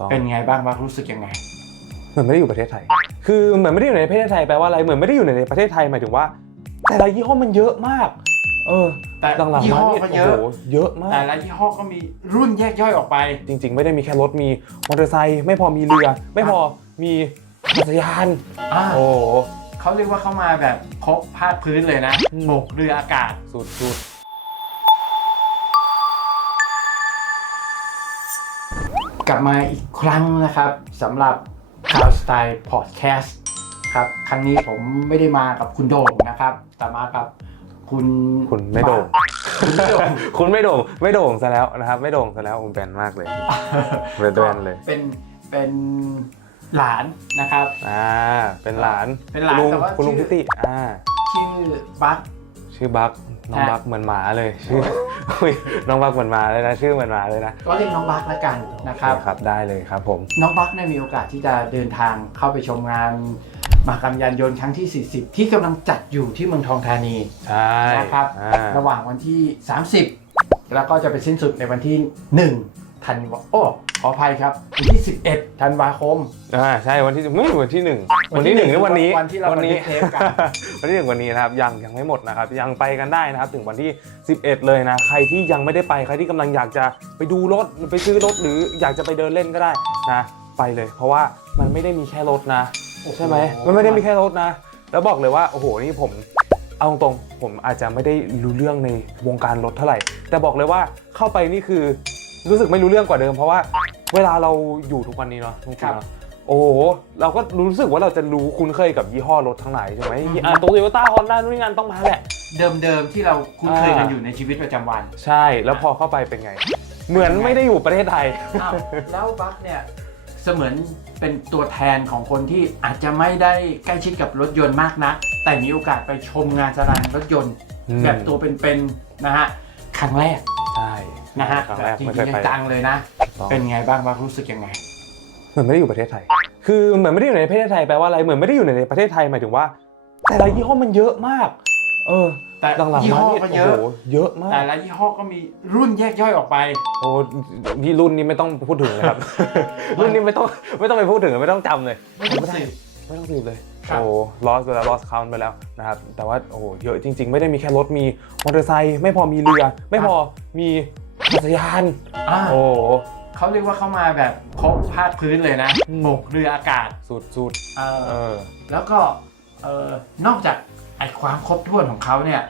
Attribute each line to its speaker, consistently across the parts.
Speaker 1: ต้อง
Speaker 2: เป็นไงบ้างบ้างรู้สึกยังไง
Speaker 1: เหมือนไม่ได้อยู่ประเทศไทย คือเหมือนไม่ได้อยู่ในประเทศไทยแปลว่าอะไร เหมือนไม่ได้อยู่ในประเทศไทยหมายถึงว่า แต่ละยี่ห้อมันเยอะมาก เออ
Speaker 2: แต่
Speaker 1: หลังๆ
Speaker 2: ยี่
Speaker 1: มา
Speaker 2: ห้อ
Speaker 1: นี่
Speaker 2: ก็
Speaker 1: โอ้
Speaker 2: เยอะ
Speaker 1: โหเยอะมา
Speaker 2: แต่
Speaker 1: ก
Speaker 2: ละยี่ห้อก็มีรุ่นแยกย่อยออกไป
Speaker 1: จริง ๆ ไม่ได้มีแค่รถ มีมอเตอร์ไซค์ ไม่พอมีเรือ ไม่พอมีจักรยาน
Speaker 2: อ่า
Speaker 1: โอ้โห
Speaker 2: เขาเรียกว่าเข้ามาแบบครบภาคพื้นเลยนะ
Speaker 1: อืม
Speaker 2: บกเรืออากาศ
Speaker 1: สุด
Speaker 2: กลับมาอีกครั้งนะครับสำหรับข่าวสไตล์พอดแคสต์ครับครั้งนี้ผมไม่ได้มากับคุณโด่งนะครับ แต่มากับคุณ
Speaker 1: คุณไม่โด่ง
Speaker 2: คุณไม่โด่ง
Speaker 1: คุณไม่โด่งไม่โด่งซะแล้วนะครับ ไม่โด่งซะแล้วผมแบนมากเลยเรดแบนเลย
Speaker 2: เป็นเป็นหลานนะครับ
Speaker 1: อ่าเป็นหลาน
Speaker 2: เป็นหลาน
Speaker 1: คุณลุง
Speaker 2: แต่ว่า
Speaker 1: คุณลุง
Speaker 2: ชื่
Speaker 1: พิ
Speaker 2: อ
Speaker 1: ติอ่า
Speaker 2: ชื่อบัค
Speaker 1: ชื่อบักน้อง
Speaker 2: ฮะ
Speaker 1: บักเหมือนหมาเลยชื่ออุ๊ยน้องบักเหมือนหมาเลยนะ ชื่อเหมือนหมาเลยนะ
Speaker 2: ก็เรียกน้องบัคแล้วกันนะครับ
Speaker 1: โอเครับได้เลยครับผม
Speaker 2: น้องบัคเนี่ยมีโอกาสที่จะเดินทางเข้าไปชมงานมหกรรมยานยนต์ครั้งที่ 40 ที่กำลังจัดอยู่ที่เมืองทองธานี
Speaker 1: ใช่
Speaker 2: นะครับ
Speaker 1: อ่า
Speaker 2: ระหว่างวันที่ 30 แล้วก็จะไปสิ้นสุดในวันที่1ธันวาโอ้ ขออภัยครับวันที่ 11 ธันวาคม
Speaker 1: อ่าใช่วันที่ไม่วันที่หนึ่ง
Speaker 2: วั
Speaker 1: วัน
Speaker 2: นที่
Speaker 1: ที่หนึ่ง
Speaker 2: หนึ่
Speaker 1: นี่
Speaker 2: ง
Speaker 1: วันนี้
Speaker 2: วันที่เรา
Speaker 1: นี้
Speaker 2: บันทึกเทปกัน
Speaker 1: วันที่หนึ่งวันนี้นะครับยังยังไม่หมดนะครับยังไปกันได้นะครับถึงวันที่ 11 เลยนะ ใครที่ยังไม่ได้ไปใครที่กำลังอยากจะไปดูรถไปซื้อรถหรืออยากจะไปเดินเล่นก็ได้นะไปเลย เพราะว่ามันไม่ได้มีแค่รถนะ ใช่ไหมมันไม่ได้มีแค่รถนะ แล้วบอกเลยว่าโอ้โหนี่ผมเอาตรงๆผมอาจจะไม่ได้รู้เรื่องในวงการรถเท่าไหร่ แต่บอกเลยว่าเข้าไปนี่คือรู้สึกไม่รู้เรื่องกว่าเดิมเพราะว่า เวลาเราอยู่ทุกวันนี้เนาะทุกทีเนาะโอ้โห เราก็รู้สึกว่าเราจะรู้คุ้นเคยกับยี่ห้อรถทั้งหลายใช่ไหมอ่าโตโยต้าฮอนด้านู่นนนั่นต้องมาแหละ
Speaker 2: เดิมๆที่เราคุ้นเคยกัน
Speaker 1: อ่า
Speaker 2: อยู่ในชีวิตประจำวัน
Speaker 1: ใช่แล้วพอเข้าไปเป็นไง เหมือนไม่ได้อยู่ประเทศไทย
Speaker 2: อ้าวแล้วบัคเนี่ยเสมือนเป็นตัวแทนของคนที่อาจจะไม่ได้ใกล้ชิดกับรถยนต์มากนักแต่มีโอกาสไปชมงานแสดงรถยนต์
Speaker 1: อืม
Speaker 2: แบบตัวเป็นๆนะฮะครั้งแรก
Speaker 1: ใช่
Speaker 2: นะฮะ
Speaker 1: ครั้ง
Speaker 2: แบ
Speaker 1: แร
Speaker 2: บ
Speaker 1: ก
Speaker 2: จริ
Speaker 1: ไม่เคยไป
Speaker 2: งๆจังๆเลยนะ
Speaker 1: ต้อง
Speaker 2: เป็นไงบ้างบ้างรู้สึกยังไง
Speaker 1: เหมือนไม่ได้อยู่ประเทศไทย คือเหมือนไม่ได้อยู่ในประเทศไทยแปลว่าอะไร เหมือนไม่ได้อยู่ในประเทศไทยหมายถึงว่า แต่ละยี่ห้อมันเยอะมาก เออ
Speaker 2: แต่
Speaker 1: หลังๆ
Speaker 2: ยี่
Speaker 1: มา
Speaker 2: ห้อ
Speaker 1: นี่
Speaker 2: ก็
Speaker 1: โอ้
Speaker 2: เยอะ
Speaker 1: โหเยอะมา
Speaker 2: แต่
Speaker 1: ก
Speaker 2: ละยี่ห้อก็มีรุ่นแยกย่อยออกไป
Speaker 1: โอ้พี่รุ่นนี้ไม่ต้องพูดถึงเลยครับ รุ่นนี้ไม่ต้องไม่ต้องไปพูดถึงไม่ต้องจำเลย
Speaker 2: ไม่ต้องสืบ
Speaker 1: ไม่ต้องสืบเลย
Speaker 2: ครับ
Speaker 1: โอ้ลอสไปแล้วลอสคา n ไปแล้วนะครับ แต่ว่าโอ้โหเยอะจริง ๆ ไม่ได้มีแค่รถ มีมอเตอร์ไซค์ ไม่พอมีเรือ ไม่พอมี จักรยาน
Speaker 2: อ่า
Speaker 1: โอ้โห
Speaker 2: เขาเรียกว่าเข้ามาแบบครบภาคพื้นเลยนะ
Speaker 1: อืม
Speaker 2: บกเรืออากาศ
Speaker 1: สุดสุด
Speaker 2: เอ่อ
Speaker 1: เออ
Speaker 2: แล้วก็เอ่อนอกจากไอ้ความครบถ้วนของเขาเนี่ย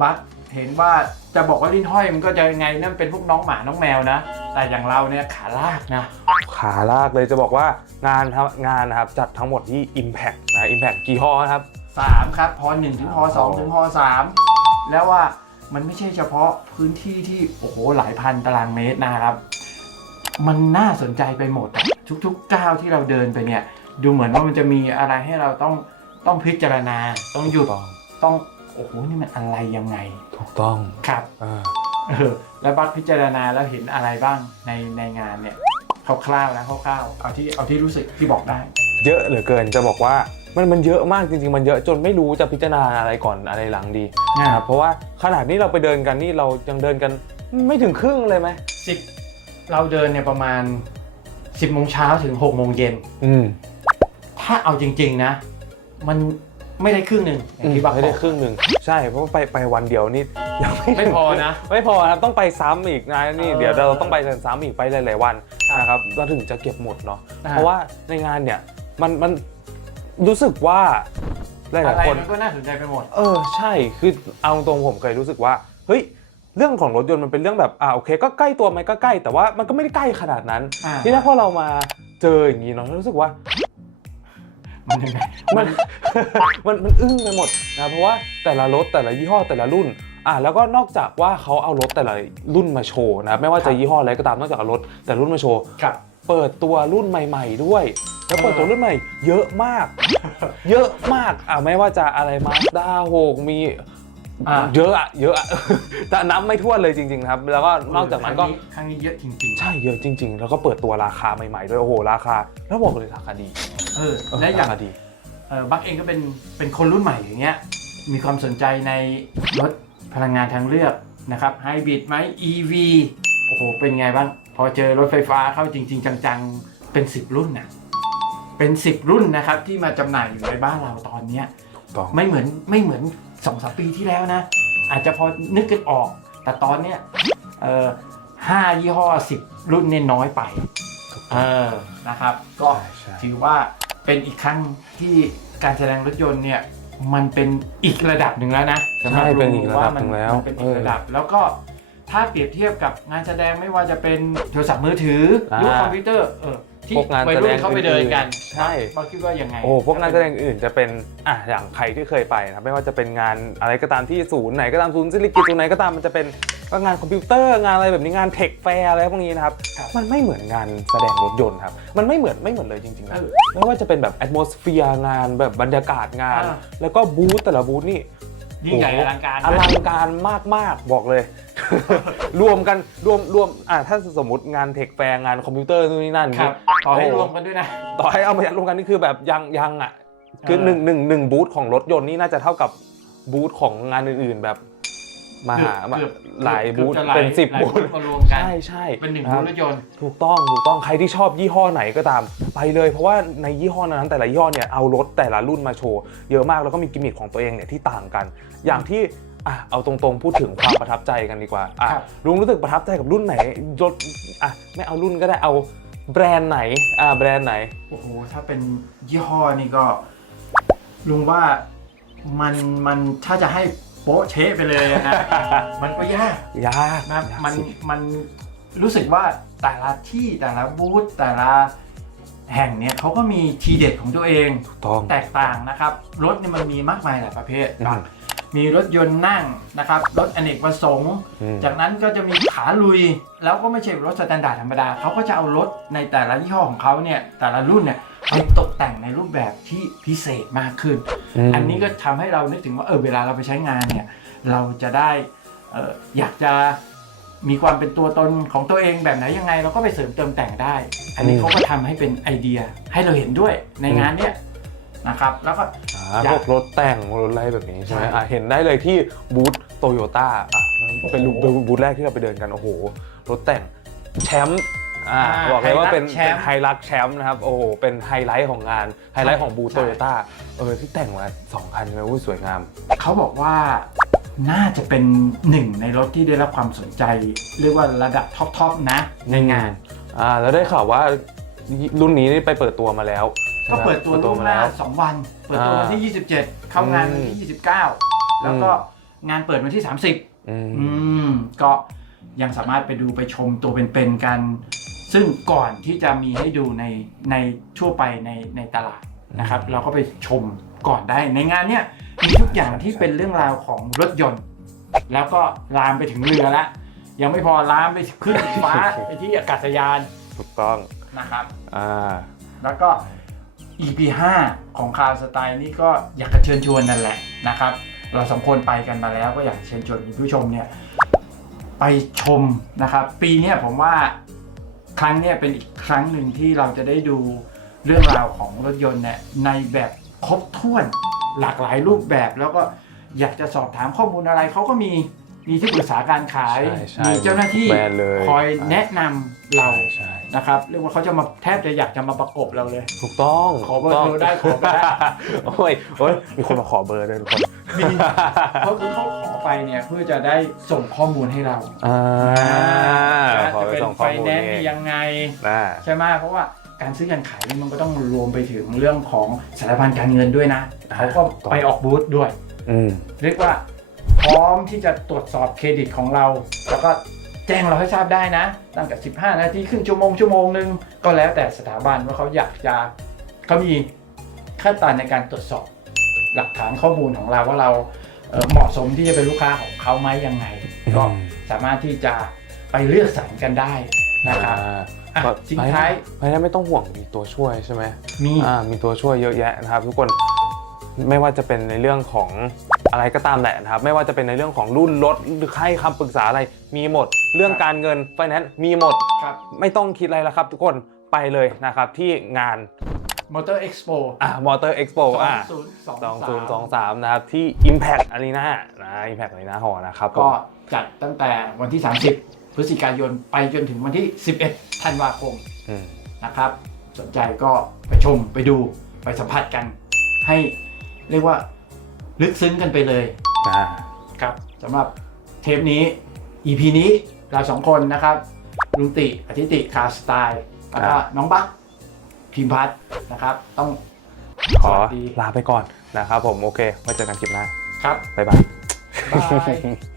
Speaker 2: บัคเห็นว่าจะบอกว่าลิ้นห้อยมันก็จะยังไงนั่นเป็นพวกน้องหมาน้องแมวนะ แต่อย่างเราเนี่ยขาลากนะ
Speaker 1: ขาลากเลยจะบอกว่างานครับงานนะครับจัดทั้งหมดที่ Impact นะ Impact กี่ฮอนะครับ
Speaker 2: 3 ครับพอ1ถึงพอ2ถึงพอ3แล้วว่า มันไม่ใช่เฉพาะพื้นที่ที่โอ้โหหลายพันตารางเมตรนะครับ มันน่าสนใจไปหมดอะทุกๆก้าวที่เราเดินไปเนี่ย ดูเหมือนว่ามันจะมีอะไรให้เราต้องต้องพิจารณาต้องหยุด
Speaker 1: ต้อง
Speaker 2: ต้องโอ้โหนี่มันอะไรยังไง
Speaker 1: ถูกต้อง
Speaker 2: ครับ
Speaker 1: อ่า
Speaker 2: เออแล้วบัคพิจารณาแล้วเห็นอะไรบ้างในในงานเนี่ยคร่าวๆนะคร่าวๆเอาที่เอาที่รู้สึกที่บอกได้
Speaker 1: เยอะเหลือเกินจะบอกว่า มันมันเยอะมากจริงๆ มันเยอะจนไม่รู้จะพิจารณาอะไรก่อนอะไรหลังดีนะครับเพราะว่าขนาดนี้เราไปเดินกันนี่เรายังเดินกันไม่ถึงครึ่งเลยไหม
Speaker 2: สิบเราเดินเนี่ยประมาณ 10โมงเช้าถึง6โมงเย็น
Speaker 1: อืม
Speaker 2: ถ้าเอาจริง ๆนะ มันไม่ได้ครึ่งหนึ่งอย่างที่บัก
Speaker 1: ไม่
Speaker 2: บ
Speaker 1: ได้
Speaker 2: อก
Speaker 1: ครึ่งหนึ่งใช่เพราะว่าไปไปวันเดียวนี่ยังไม่
Speaker 2: ไม่พอนะ
Speaker 1: ไม่พอครับต้องไปซ้ำอีกนะนี่
Speaker 2: เออ
Speaker 1: เดี๋ยวเราต้องไปกันซ้ำอีกไปหลายๆวัน
Speaker 2: ครับ
Speaker 1: นะครับเราถึงจะเก็บหมดเนาะ
Speaker 2: อ่า
Speaker 1: เพราะว่าในงานเนี่ยมันมัน รู้สึกว่าห
Speaker 2: อะ
Speaker 1: ลาย
Speaker 2: ไร
Speaker 1: ๆคน
Speaker 2: มันก็น่าสนใจไปหมด
Speaker 1: เออใช่คือเอาตรงๆผมเคยรู้สึกว่า เฮ้ย เรื่องของรถยนต์มันเป็นเรื่องแบบอ่าโอเค ก็ใกล้ตัวไหมก็ใกล้ แต่ว่ามันก็ไม่ได้ใกล้ขนาดนั้น
Speaker 2: อ่า
Speaker 1: ทีนี้พอเรามาเจออย่างนี้เนาะรู้สึกว่า
Speaker 2: มันยังไง
Speaker 1: มัน มันมันอึ้งไปหมดนะเพราะว่าแต่ละรถแต่ละยี่ห้อแต่ละรุ่นอะแล้วก็นอกจากว่าเขาเอารถแต่ละรุ่นมาโชว์นะไม่ว่าจะยี่ห้ออะไรก็ตามนอกจากเอารถแต่ละรุ่นมาโชว์
Speaker 2: ครับ
Speaker 1: เปิดตัวรุ่นใหม่ ๆ ด้วย แล้วเปิดตัวรุ่นใหม่ เยอะมาก เยอะมากอะไม่ว่าจะอะไรมาด้าโหกมี
Speaker 2: อ่า
Speaker 1: เยอะอะเยอะอะ แต่นับไม่ถ้วนเลยจริงๆครับ แล้วก็นอกจากนั้นก็
Speaker 2: ครั้งนี้เยอะจริง
Speaker 1: ใช่เยอะจริง ๆ แล้วก็เปิดตัวราคาใหม่ๆด้วยโอ้โหราคา แล้วบอกเลยราคาดี
Speaker 2: ๆ เออ
Speaker 1: เออ
Speaker 2: และอย่าง
Speaker 1: ราคาดี
Speaker 2: เออบัคเองก็เป็นเป็นคนรุ่นใหม่อย่างเงี้ย มีความสนใจในรถพลังงานทางเลือกนะครับไฮบริดไหม EV โอ้โหเป็นไงบ้าง พอเจอรถไฟฟ้าเข้าจริง ๆ จังๆ เป็น10รุ่นนะเป็น10รุ่นนะครับที่มาจำหน่ายอยู่ในบ้านเราตอนเนี้ย
Speaker 1: ต้อง
Speaker 2: ไม่เหมือนไม่เหมือนสองสามปีที่แล้วนะ อาจจะพอนึกกันออก แต่ตอนเนี้ยเออห้ายี่ห้อสิบรุ่นเนี่ยน้อยไป เออนะครับ ก็
Speaker 1: ใช่ใช่
Speaker 2: ถือว่าเป็นอีกครั้งที่การแสดงรถยนต์เนี่ยมันเป็นอีกระดับหนึ่งแล้วนะสำหรับ
Speaker 1: ใช่เป็นอีก
Speaker 2: ลุง
Speaker 1: ระดับ
Speaker 2: ว่ามั
Speaker 1: หนึ่งแล้ว
Speaker 2: มันเป็นอีกระดับแล้วก็ ถ้าเปรียบเทียบกับงานแสดงไม่ว่าจะเป็นโทรศัพท์มือถือหรือคอมพิวเตอร์เออที่
Speaker 1: พวกงาน
Speaker 2: วัย
Speaker 1: แสด
Speaker 2: รุ่
Speaker 1: ง
Speaker 2: นเขาไปเดินกัน
Speaker 1: ใช่
Speaker 2: เราคิดว่ายังไง
Speaker 1: โอ้พวกงานแสดงอื่นจะเป็นอะอย่างใครที่เคยไปนะครับไม่ว่าจะเป็นงานอะไรก็ตามที่ศูนย์ไหนก็ตามศูนย์ศิริกิจศูนย์ไหนก็ตามมันจะเป็นก็งานคอมพิวเตอร์งานอะไรแบบนี้งานเทคแฟร์อะไรพวกนี้นะครับ
Speaker 2: ครับ
Speaker 1: มันไม่เหมือนงานแสดงรถยนต์ครับมันไม่เหมือนไม่เหมือนเลยจริงๆนะ
Speaker 2: เออ
Speaker 1: ไม่ว่าจะเป็นแบบแอดมอสเฟียร์งานแบบบรรยากาศงาน
Speaker 2: อ่า
Speaker 1: แล้วก็บูธแต่ละบูธนี่
Speaker 2: ยิ่งใหญ่อลังการ
Speaker 1: อลังการมาก ๆ บอกเลย รวมกันรวมรวมอะถ้าสมมติงานเทคแฟร์งานคอมพิวเตอร์นู่นนี่นั่น
Speaker 2: ครับขอให้
Speaker 1: โอ้
Speaker 2: รวมกันด้วยนะ
Speaker 1: ต่อให้เอามายัดรวมกันนี่คือแบบยังยังอะคือ
Speaker 2: เออ
Speaker 1: หนึ่งหนึ่งหนึ่งบูธของรถยนต์นี่น่าจะเท่ากับบูธของงานอื่นๆแบบมหา
Speaker 2: เกือบ
Speaker 1: หลายบูธ
Speaker 2: กือบจะ
Speaker 1: เป็นสิบ
Speaker 2: หลาย
Speaker 1: บูธ
Speaker 2: มารวมกัน
Speaker 1: ใช่ใช่
Speaker 2: เป็นหนึ่ง
Speaker 1: ค
Speaker 2: บู
Speaker 1: รับ
Speaker 2: ธรถยนต์
Speaker 1: ถูกต้องถูกต้องใครที่ชอบยี่ห้อไหนก็ตาม ไปเลยเพราะว่าในยี่ห้อนั้นแต่ละยี่ห้อเนี่ยเอารถแต่ละรุ่นมาโชว์เยอะมากแล้วก็มีกิมมิคของตัวเองเนี่ยที่ต่างกัน อย่างที่ อะเอาตรงๆพูดถึงความประทับใจกันดีกว่าอะ
Speaker 2: ครับ
Speaker 1: ลุงรู้สึกประทับใจกับรุ่นไหนรถอะไม่เอารุ่นก็ได้เอาแบรนด์ไหนอะแบรนด์ไหน
Speaker 2: โอ้โห ถ้าเป็นยี่ห้อนี่ก็ ลุงว่ามันมันถ้าจะให้โป๊ะเชะไปเลยนะ มันก็ยาก
Speaker 1: ยาก
Speaker 2: นะ
Speaker 1: ยาก
Speaker 2: มัน
Speaker 1: สิ
Speaker 2: มันรู้สึกว่าแต่ละที่แต่ละบูธแต่ละแห่งเนี่ยเขาก็มีทีเด็ดของตัวเอง
Speaker 1: ถูกต้อง
Speaker 2: แตกต่างนะครับ รถเนี่ยมันมีมากมายหลายประเภท
Speaker 1: อืม
Speaker 2: มีรถยนต์นั่งนะครับ รถอเนกประสงค์
Speaker 1: อืม
Speaker 2: จากนั้นก็จะมีขาลุย แล้วก็ไม่ใช่รถสแตนดาร์ดธรรมดา เขาก็จะเอารถในแต่ละยี่ห้อของเขาเนี่ย แต่ละรุ่นเนี่ยไปตกแต่งในรูปแบบที่พิเศษมากขึ้น
Speaker 1: ม
Speaker 2: อันนี้ก็ทำให้เรานึกถึงว่าเออเวลาเราไปใช้งานเนี่ย เราจะได้เอออยากจะมีความเป็นตัวตนของตัวเองแบบไหนยังไง เราก็ไปเสริมเติมแต่งได้ อันนี้เขาก็ทำให้เป็นไอเดียให้เราเห็นด้วยในงานเนี่ย นะครับแล้วก็
Speaker 1: อ่า
Speaker 2: อยาก
Speaker 1: พวกรถแต่งรถอะไรแบบนี้ใช่ไหม
Speaker 2: ใช่
Speaker 1: อะเห็นได้เลยที่บูธโตโยต้าอะเป็น
Speaker 2: โอ้โห
Speaker 1: บูธแรกที่เราไปเดินกัน โอ้โห รถแต่งแชมป์อ่า
Speaker 2: อ่า
Speaker 1: บอกเลยว่าเป็น
Speaker 2: ไฮรักแชมป์
Speaker 1: เป็นไฮรักแชมป์นะครับ โอ้โห เป็นไฮไลท์ของงาน ไฮไลท์ของบูธ
Speaker 2: ใช่
Speaker 1: โตโยต้าเออที่แต่งมาสองคันใช่ไหมอุ้ยสวยงาม
Speaker 2: เขาบอกว่าน่าจะเป็นหนึ่งในรถที่ได้รับความสนใจ เรียกว่าระดับท็อปๆนะในงาน
Speaker 1: อ่าแล้วได้ข่าวว่ารุ่นนี้ไปเปิดตัวมาแล้ว
Speaker 2: ก็เปิดตัว
Speaker 1: ใช่ไหม
Speaker 2: ล่วง
Speaker 1: มา
Speaker 2: หน้า
Speaker 1: แล้ว
Speaker 2: 2วัน เปิดตัววันที่ 27 เข้างานวันที่ 29 แล้วก็งานเปิดวันที่ 30
Speaker 1: อืม
Speaker 2: อืมก็ยังสามารถไปดูไปชมตัวเป็นๆกัน ซึ่งก่อนที่จะมีให้ดูในในทั่วไปในในตลาดนะครับ เราก็ไปชมก่อนได้ในงานเนี้ยมีทุกอย่างที่เป็นเรื่องราวของรถยนต์ แล้วก็ลามไปถึงเรือละยังไม่พอลามไปขึ้นฟ้าไปที่อากาศยาน
Speaker 1: ถูกต้อง
Speaker 2: นะครับ
Speaker 1: อ่า
Speaker 2: แล้วก็ EP 5 ของคาร์สไตล์นี่ก็อยากจะเชิญชวนนั่นแหละนะครับ เราสองคนไปกันมาแล้วก็อยากเชิญชวนคุณผู้ชมเนี่ยไปชมนะครับ ปีเนี้ยผมว่าครั้งเนี้ยเป็นอีกครั้งหนึ่งที่เราจะได้ดูเรื่องราวของรถยนต์เนี่ยในแบบครบถ้วนหลากหลายรูปแบบแล้วก็อยากจะสอบถามข้อมูลอะไรเขาก็มีมีที่ปรึกษาการขาย
Speaker 1: ใช่ใช่
Speaker 2: มีเจ้าหน้าที่
Speaker 1: แบรนด์เลย
Speaker 2: คอยแนะนำเรา
Speaker 1: ใช่
Speaker 2: นะครับเรียกว่าเขาจะมาแทบจะอยากจะมาประกบเราเลย
Speaker 1: ถูกต้อง
Speaker 2: ขอเบอร์
Speaker 1: ถูกต้ง
Speaker 2: โทรได้ขอเบอร์ได้
Speaker 1: โอ้ยโอ้ยมีคนมาขอเบอร์ด้วยทุกคน
Speaker 2: มีเพราะคือเขาขอไปเนี่ยเพื่อจะได้ส่งข้อมูลให้เรา
Speaker 1: อ่า
Speaker 2: ว่า
Speaker 1: ขอ
Speaker 2: จะ
Speaker 1: ไป
Speaker 2: เป็น
Speaker 1: ส่ง
Speaker 2: ไฟ
Speaker 1: ข้อมูล
Speaker 2: แนนซ์
Speaker 1: นี่
Speaker 2: ยังไง
Speaker 1: นะ
Speaker 2: ใช่ไหมเพราะว่าการซื้อการขายนี่มันก็ต้องรวมไปถึงเรื่องของสารพันการเงินด้วยนะเขาก็ไปออกบูธด้วย
Speaker 1: อืม
Speaker 2: เรียกว่าพร้อมที่จะตรวจสอบเครดิตของเรา แล้วก็ แจ้งเราให้ทราบได้นะ ตั้งแต่ 15 นาทีครึ่งชั่วโมงชั่วโมงหนึ่งก็แล้วแต่สถาบันว่าเขาอยากจะเขามีขั้นตอนในการตรวจสอบหลักฐานข้อมูลของเราว่าเราเอ่อเหมาะสมที่จะเป็นลูกค้าของเขาไหมยังไง ก็
Speaker 1: อืม
Speaker 2: สามารถที่จะไปเลือกสรรกันได้นะครับ
Speaker 1: อ่า
Speaker 2: อะ
Speaker 1: แบบ
Speaker 2: ทิ้งท้าย
Speaker 1: เพราะฉะนั้นไม่ต้องห่วงมีตัวช่วยใช่ไหม
Speaker 2: มี
Speaker 1: อ่ามีตัวช่วยเยอะแยะนะครับ ทุกคนไม่ว่าจะเป็นในเรื่องของ อะไรก็ตามแหละนะครับ ไม่ว่าจะเป็นในเรื่องของรุ่นรถหรือให้คำปรึกษาอะไรมีหมด เรื่องการเงินไฟแนนซ์มีหมด
Speaker 2: ครับ
Speaker 1: ไม่ต้องคิดอะไรแล้วครับ ทุกคนไปเลยนะครับที่งาน
Speaker 2: Motor Expo
Speaker 1: อ่ามอเตอร์เอ็กซ์โปอ่า
Speaker 2: 2023
Speaker 1: 2023 นะครับ ที่ Impact Arena นะ Impact Arena หอนะครับผม
Speaker 2: ก็จัดตั้งแต่วันที่ 30 พฤศจิกายนไปจนถึงวันที่ 11 ธันวาคม
Speaker 1: อืม
Speaker 2: นะครับ สนใจก็ไปชมไปดูไปสัมผัสกัน ให้เรียกว่า ลึกซึ้งกันไปเลย
Speaker 1: อ่า
Speaker 2: ครับสำหรับเทปนี้ EP นี้เราสองคนนะครับลุงติอธิติคาสไตล์แล้วก็น้องบักพิมพัฒน์นะครับ ต้อง
Speaker 1: ขอ
Speaker 2: สวัสดี
Speaker 1: ลาไปก่อนนะครับผมโอเคไว้เจอกันคลิปหน้า
Speaker 2: ครับ
Speaker 1: บ๊ายบาย
Speaker 2: บาย